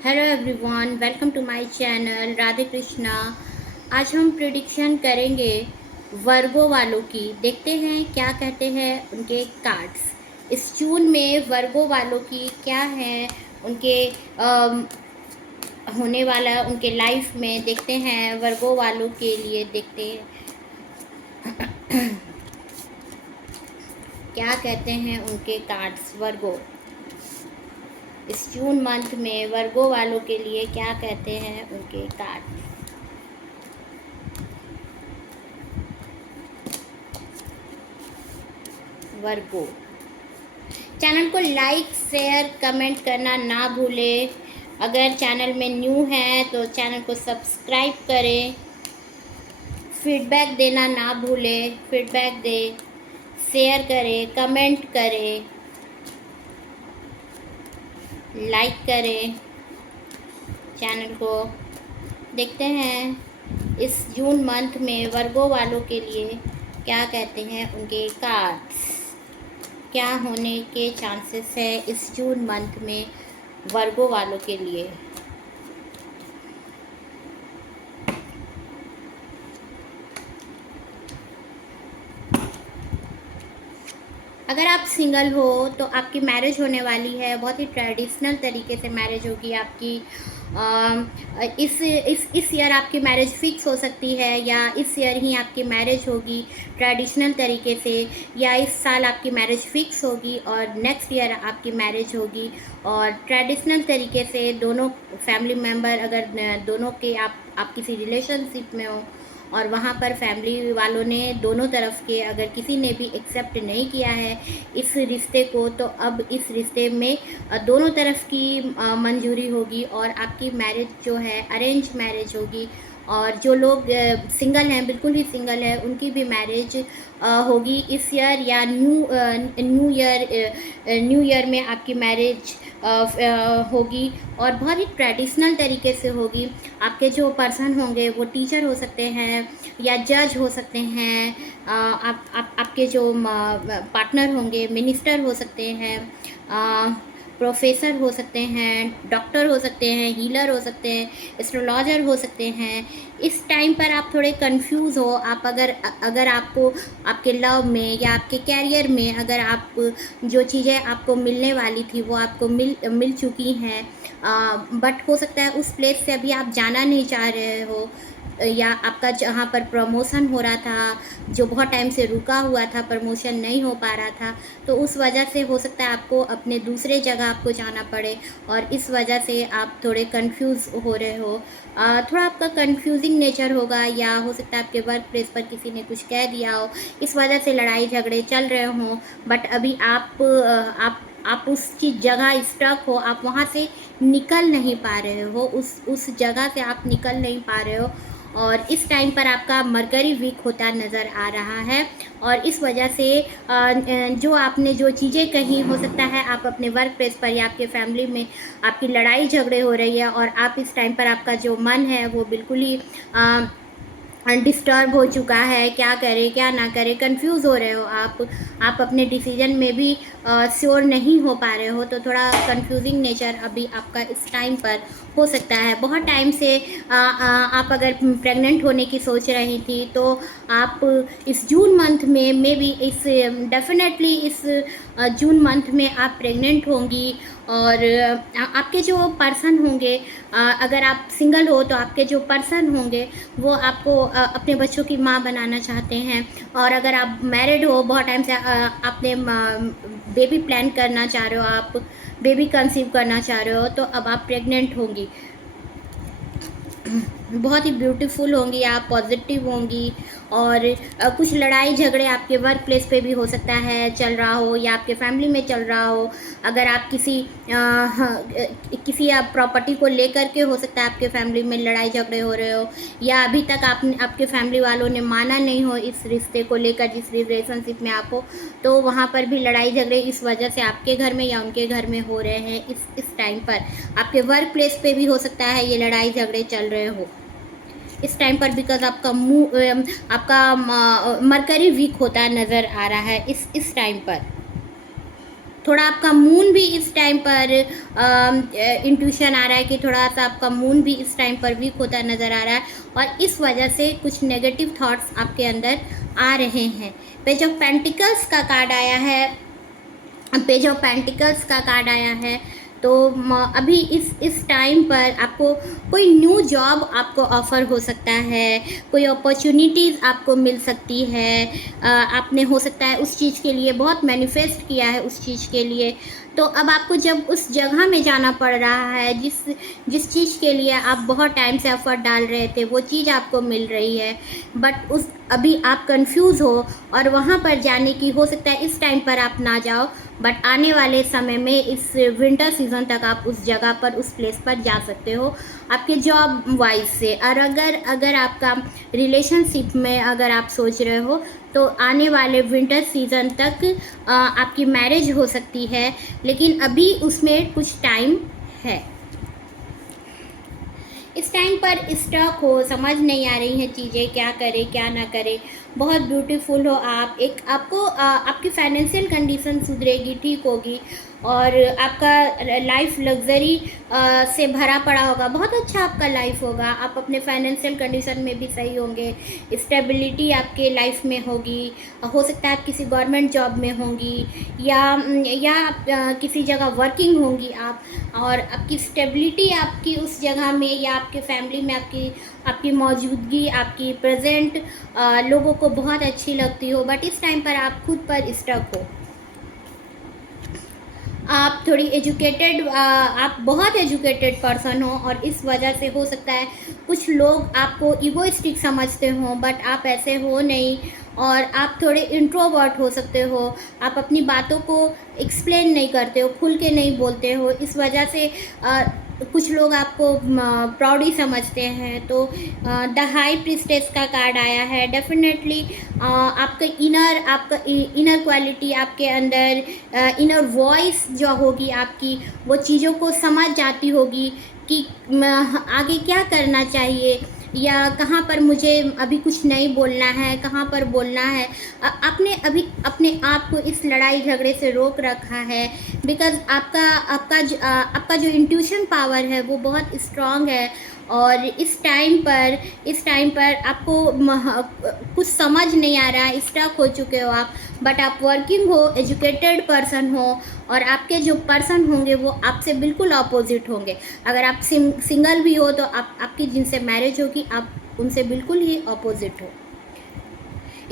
Hello everyone, welcome to my channel Radhe Krishna. आज हम prediction करेंगे वर्गो वालों की। देखते हैं क्या कहते हैं उनके कार्ड्स। इस जून में वर्गो वालों की क्या है, उनके होने वाला उनके लाइफ में। देखते हैं वर्गो वालों के लिए, देखते हैं क्या कहते हैं उनके कार्ड्स। वर्गो इस जून मंथ में वर्गो वालों के लिए क्या कहते हैं उनके कार्ड। वर्गो, चैनल को लाइक शेयर कमेंट करना ना भूलें। अगर चैनल में न्यू है तो चैनल को सब्सक्राइब करें। फीडबैक देना ना भूलें, फीडबैक दें, शेयर करें, कमेंट करें, लाइक करें चैनल को। देखते हैं इस जून मंथ में वर्गो वालों के लिए क्या कहते हैं उनके कार्ड्स। क्या होने के चांसेस है इस जून मंथ में वर्गो वालों के लिए। अगर आप सिंगल हो तो आपकी मैरिज होने वाली है। बहुत ही ट्रेडिशनल तरीके से मैरिज होगी आपकी। इस ईयर आपकी मैरिज फिक्स हो सकती है, या इस ईयर ही आपकी मैरिज होगी ट्रेडिशनल तरीके से, या इस साल आपकी मैरिज फिक्स होगी और नेक्स्ट ईयर आपकी मैरिज होगी। और ट्रेडिशनल तरीके से दोनों फैमिली मेम्बर, अगर दोनों के आप किसी रिलेशनशिप में हो और वहाँ पर फैमिली वालों ने दोनों तरफ के अगर किसी ने भी एक्सेप्ट नहीं किया है इस रिश्ते को, तो अब इस रिश्ते में दोनों तरफ की मंजूरी होगी और आपकी मैरिज जो है अरेंज मैरिज होगी। और जो लोग सिंगल हैं, बिल्कुल ही सिंगल है, उनकी भी मैरिज होगी इस ईयर या न्यू ईयर में आपकी मैरिज होगी। और बहुत ही ट्रेडिशनल तरीके से होगी। आपके जो पर्सन होंगे वो टीचर हो सकते हैं या जज हो सकते हैं। आपके जो पार्टनर होंगे मिनिस्टर हो सकते हैं, प्रोफेसर हो सकते हैं, डॉक्टर हो सकते हैं, हीलर हो सकते हैं, एस्ट्रोलॉजर हो सकते हैं। इस टाइम पर आप थोड़े कंफ्यूज हो। आप अगर आपको आपके लव में या आपके कैरियर में अगर आप जो चीज़ें आपको मिलने वाली थी वो आपको मिल चुकी हैं, बट हो सकता है उस प्लेस से अभी आप जाना नहीं चाह रहे हो, या आपका जहाँ पर प्रमोशन हो रहा था जो बहुत टाइम से रुका हुआ था, प्रमोशन नहीं हो पा रहा था, तो उस वजह से हो सकता है आपको अपने दूसरे जगह आपको जाना पड़े और इस वजह से आप थोड़े कंफ्यूज हो रहे हो। थोड़ा आपका कंफ्यूजिंग नेचर होगा, या हो सकता है आपके वर्क प्लेस पर किसी ने कुछ कह दिया हो, इस वजह से लड़ाई झगड़े चल रहे हों। बट अभी आप उस चीज़ जगह स्टक हो, आप वहाँ से निकल नहीं पा रहे हो, उस जगह से आप निकल नहीं पा रहे हो। और इस टाइम पर आपका मरकरी वीक होता नज़र आ रहा है और इस वजह से जो आपने जो चीज़ें कही, हो सकता है आप अपने वर्क प्लेस पर या आपके फैमिली में आपकी लड़ाई झगड़े हो रही है और आप इस टाइम पर आपका जो मन है वो बिल्कुल ही डिस्टर्ब हो चुका है। क्या करें क्या ना करें, कंफ्यूज हो रहे हो आप अपने डिसीजन में भी श्योर नहीं हो पा रहे हो। तो थोड़ा कंफ्यूजिंग नेचर अभी आपका इस टाइम पर हो सकता है। बहुत टाइम से आप अगर प्रेग्नेंट होने की सोच रही थी तो आप इस जून मंथ में मे बी डेफिनेटली इस जून मंथ में आप प्रेग्नेंट होंगी। और आपके जो पर्सन होंगे, अगर आप सिंगल हो तो आपके जो पर्सन होंगे वो आपको अपने बच्चों की माँ बनाना चाहते हैं। और अगर आप मैरिड हो, बहुत टाइम से आपने बेबी प्लान करना चाह रहे हो, आप बेबी कंसीव करना चाह रहे हो, तो अब आप प्रेग्नेंट होंगी। बहुत ही ब्यूटीफुल होंगी आप, पॉजिटिव होंगी। और कुछ लड़ाई झगड़े आपके वर्क प्लेस पे भी हो सकता है चल रहा हो, या आपके फैमिली में चल रहा हो। अगर आप किसी आप प्रॉपर्टी को लेकर के हो सकता है आपके फैमिली में लड़ाई झगड़े हो रहे हो, या अभी तक आपके फैमिली वालों ने माना नहीं हो इस रिश्ते को लेकर, जिस रिलेशनशिप में आप हो, तो वहाँ पर भी लड़ाई झगड़े इस वजह से आपके घर में या उनके घर में हो रहे हैं। इस टाइम पर आपके वर्क प्लेस पे भी हो सकता है ये लड़ाई झगड़े चल रहे हो इस टाइम पर, बिकॉज आपका मरकरी वीक होता नज़र आ रहा है इस टाइम पर। थोड़ा आपका मून भी इस टाइम पर इंट्यूशन आ रहा है कि थोड़ा सा आपका मून भी इस टाइम पर वीक होता नज़र आ रहा है, और इस वजह से कुछ नेगेटिव थॉट्स आपके अंदर आ रहे हैं। पेज ऑफ पेंटिकल्स का कार्ड आया है, पेज ऑफ पेंटिकल्स का कार्ड आया है। तो अभी इस टाइम पर आपको कोई न्यू जॉब आपको ऑफ़र हो सकता है, कोई अपॉर्चुनिटीज़ आपको मिल सकती है। आपने हो सकता है उस चीज़ के लिए बहुत मैनिफेस्ट किया है उस चीज़ के लिए, तो अब आपको जब उस जगह में जाना पड़ रहा है जिस चीज़ के लिए आप बहुत टाइम से एफर्ट डाल रहे थे, वो चीज़ आपको मिल रही है, बट अभी आप कंफ्यूज हो और वहाँ पर जाने की हो सकता है इस टाइम पर आप ना जाओ, बट आने वाले समय में इस विंटर सीज़न तक आप उस जगह पर, उस प्लेस पर जा सकते हो आपके जॉब वाइज से। और अगर आपका रिलेशनशिप में अगर आप सोच रहे हो तो आने वाले विंटर सीज़न तक आपकी मैरिज हो सकती है, लेकिन अभी उसमें कुछ टाइम है। इस टाइम पर स्टक हो, समझ नहीं आ रही हैं चीज़ें, क्या करें क्या ना करें। बहुत ब्यूटीफुल हो आप, एक आपको आपकी फाइनेंशियल कंडीशन सुधरेगी, ठीक होगी, और आपका लाइफ लग्जरी से भरा पड़ा होगा, बहुत अच्छा आपका लाइफ होगा। आप अपने फाइनेंशियल कंडीशन में भी सही होंगे, स्टेबिलिटी आपके लाइफ में होगी। हो सकता है आप किसी गवर्नमेंट जॉब में होंगी, या आप किसी जगह वर्किंग होंगी आप, और आपकी स्टेबिलिटी आपकी उस जगह में या आपके फैमिली में आपकी मौजूदगी, आपकी प्रेजेंट लोगों को बहुत अच्छी लगती हो, बट इस टाइम पर आप खुद पर स्टक हो। आप थोड़ी एजुकेटेड, आप बहुत एजुकेटेड पर्सन हो, और इस वजह से हो सकता है कुछ लोग आपको ईगोइस्टिक समझते हो, बट आप ऐसे हो नहीं, और आप थोड़े इंट्रोवर्ट हो सकते हो। आप अपनी बातों को एक्सप्लेन नहीं करते हो, खुल के नहीं बोलते हो, इस वजह से कुछ लोग आपको प्राउडी समझते हैं। तो द हाई प्रिस्टेस का कार्ड आया है। डेफिनेटली आपका इनर क्वालिटी, आपके अंदर इनर वॉइस जो होगी आपकी, वो चीज़ों को समझ जाती होगी कि आगे क्या करना चाहिए, या कहाँ पर मुझे अभी कुछ नहीं बोलना है, कहाँ पर बोलना है। आपने अभी अपने आप को इस लड़ाई झगड़े से रोक रखा है, बिकॉज़ आपका जो इंट्यूशन पावर है वो बहुत स्ट्रॉन्ग है, और इस टाइम पर आपको कुछ समझ नहीं आ रहा है, स्टक हो चुके हो आप, बट आप वर्किंग हो, एजुकेटेड पर्सन हो, और आपके जो पर्सन होंगे वो आपसे बिल्कुल अपोजिट होंगे। अगर आप सिंगल भी हो तो आपकी जिनसे मैरिज होगी आप उनसे बिल्कुल ही अपोजिट हो।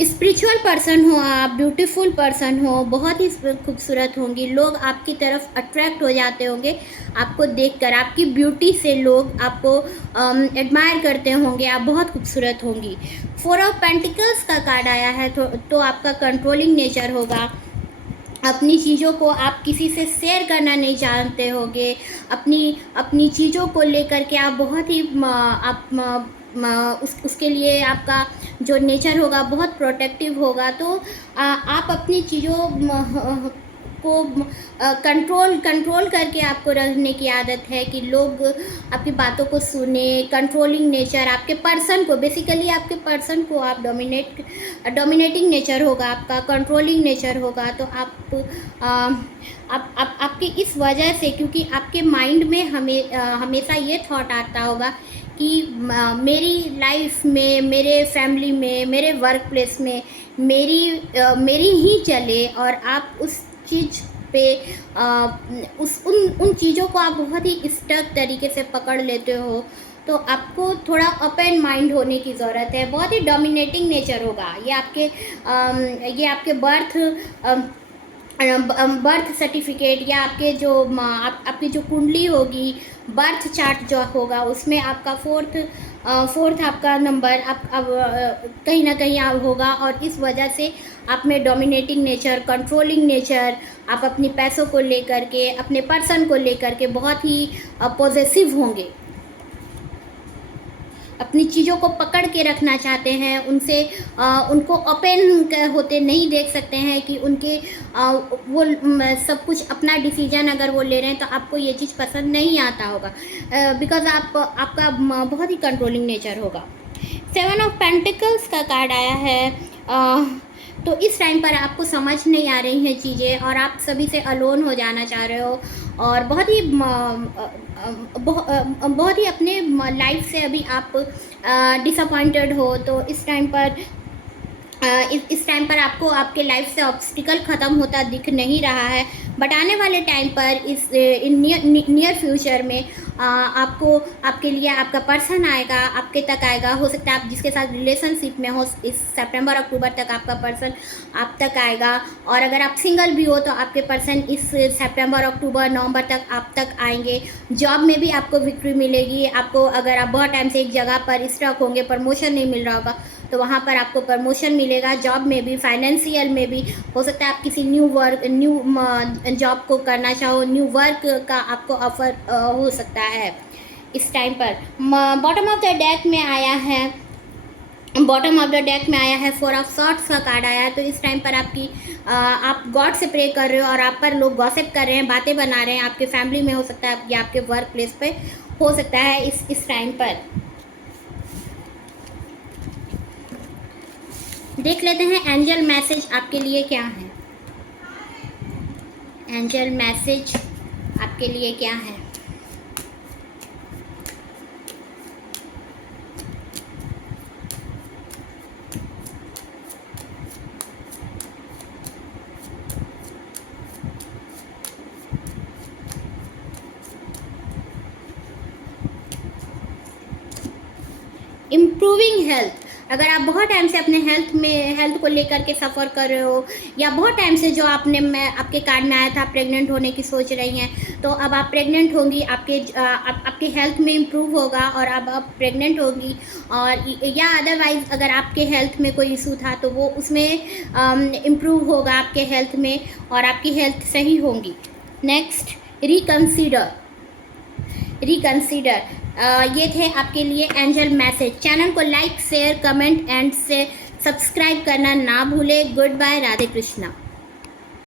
स्पिरिचुअल पर्सन हो आप, ब्यूटीफुल पर्सन हो, बहुत ही खूबसूरत होंगी, लोग आपकी तरफ अट्रैक्ट हो जाते होंगे आपको देखकर, आपकी ब्यूटी से लोग आपको एडमायर करते होंगे, आप बहुत खूबसूरत होंगी। 4 ऑफ पेंटिकल्स का कार्ड आया है, तो आपका कंट्रोलिंग नेचर होगा। अपनी चीज़ों को आप किसी से शेयर करना नहीं जानते होगे, अपनी चीज़ों को लेकर के आप बहुत ही उसके लिए आपका जो नेचर होगा बहुत प्रोटेक्टिव होगा। तो आप अपनी चीज़ों को कंट्रोल करके आपको रहने की आदत है कि लोग आपकी बातों को सुने। कंट्रोलिंग नेचर आपके पर्सन को, बेसिकली आपके पर्सन को आप डोमिनेटिंग नेचर होगा आपका, कंट्रोलिंग नेचर होगा। तो आपके इस वजह से, क्योंकि आपके माइंड में हमेशा ये थॉट आता होगा कि मेरी लाइफ में, मेरे फैमिली में, मेरे वर्क प्लेस में मेरी ही चले, और आप उस चीज़ पे उन चीज़ों को आप बहुत ही स्टक तरीके से पकड़ लेते हो। तो आपको थोड़ा ओपन माइंड होने की ज़रूरत है। बहुत ही डोमिनेटिंग नेचर होगा ये आपके बर्थ सर्टिफिकेट, या आपकी जो कुंडली होगी, बर्थ चार्ट जो होगा, उसमें आपका फोर्थ आपका नंबर अब कहीं ना कहीं होगा, और इस वजह से आप में डोमिनेटिंग नेचर, कंट्रोलिंग नेचर, आप अपनी पैसों को लेकर के, अपने पर्सन को लेकर के बहुत ही पॉजेसिव होंगे, अपनी चीज़ों को पकड़ के रखना चाहते हैं, उनको ओपन होते नहीं देख सकते हैं कि उनके वो सब कुछ अपना डिसीजन अगर वो ले रहे हैं तो आपको ये चीज़ पसंद नहीं आता होगा, बिकॉज़ आपका बहुत ही कंट्रोलिंग नेचर होगा। 7 ऑफ पेंटिकल्स का कार्ड आया है। तो इस टाइम पर आपको समझ नहीं आ रही हैं चीज़ें और आप सभी से अलोन हो जाना चाह रहे हो और बहुत ही अपने लाइफ से अभी आप डिसअपॉइंटेड हो। तो इस टाइम पर इस टाइम पर आपको आपके लाइफ से ऑब्स्टिकल ख़त्म होता दिख नहीं रहा है, बट आने वाले टाइम पर इस नियर फ्यूचर में आपको आपके लिए आपका पर्सन आएगा, आपके तक आएगा। हो सकता है आप जिसके साथ रिलेशनशिप में हो, इस सितंबर अक्टूबर तक आपका पर्सन आप तक आएगा। और अगर आप सिंगल भी हो तो आपके पर्सन इस सितंबर अक्टूबर नवंबर तक आप तक आएंगे। जॉब में भी आपको विक्ट्री मिलेगी। आपको अगर आप बहुत टाइम से एक जगह पर स्टक होंगे, प्रमोशन नहीं मिल रहा होगा, तो वहाँ पर आपको प्रमोशन मिलेगा। जॉब में भी, फाइनेंशियल में भी हो सकता है आप किसी न्यू जॉब को करना चाहो, न्यू वर्क का आपको ऑफर हो सकता है इस टाइम पर। बॉटम ऑफ द डेक में आया है, बॉटम ऑफ द डेक में आया है 4 ऑफ सॉर्ड्स का कार्ड आया है। तो इस टाइम पर आप गॉड से प्रे कर रहे हो और आप पर लोग गॉसिप कर रहे हैं, बातें बना रहे हैं। आपके फैमिली में हो सकता है या आपके वर्क प्लेस पे हो सकता है इस टाइम पर। देख लेते हैं एंजल मैसेज आपके लिए क्या है। एंजल मैसेज आपके लिए क्या है। Improving health. अगर आप बहुत टाइम से अपने हेल्थ को लेकर के सफ़र कर रहे हो, या बहुत टाइम से जो आपके कार्ड में आया था प्रेग्नेंट होने की सोच रही हैं, तो अब आप प्रेग्नेंट होंगी। आपके हेल्थ में इम्प्रूव होगा और अब आप प्रेग्नेंट होंगी। और या अदरवाइज़ अगर आपके हेल्थ में कोई इशू था तो वो उसमें इम्प्रूव होगा आपके हेल्थ में और आपकी हेल्थ सही होंगी। Next, reconsider. ये थे आपके लिए एंजल मैसेज। चैनल को लाइक, शेयर, कमेंट एंड से सब्सक्राइब करना ना भूले। Good bye, Radhe Krishna.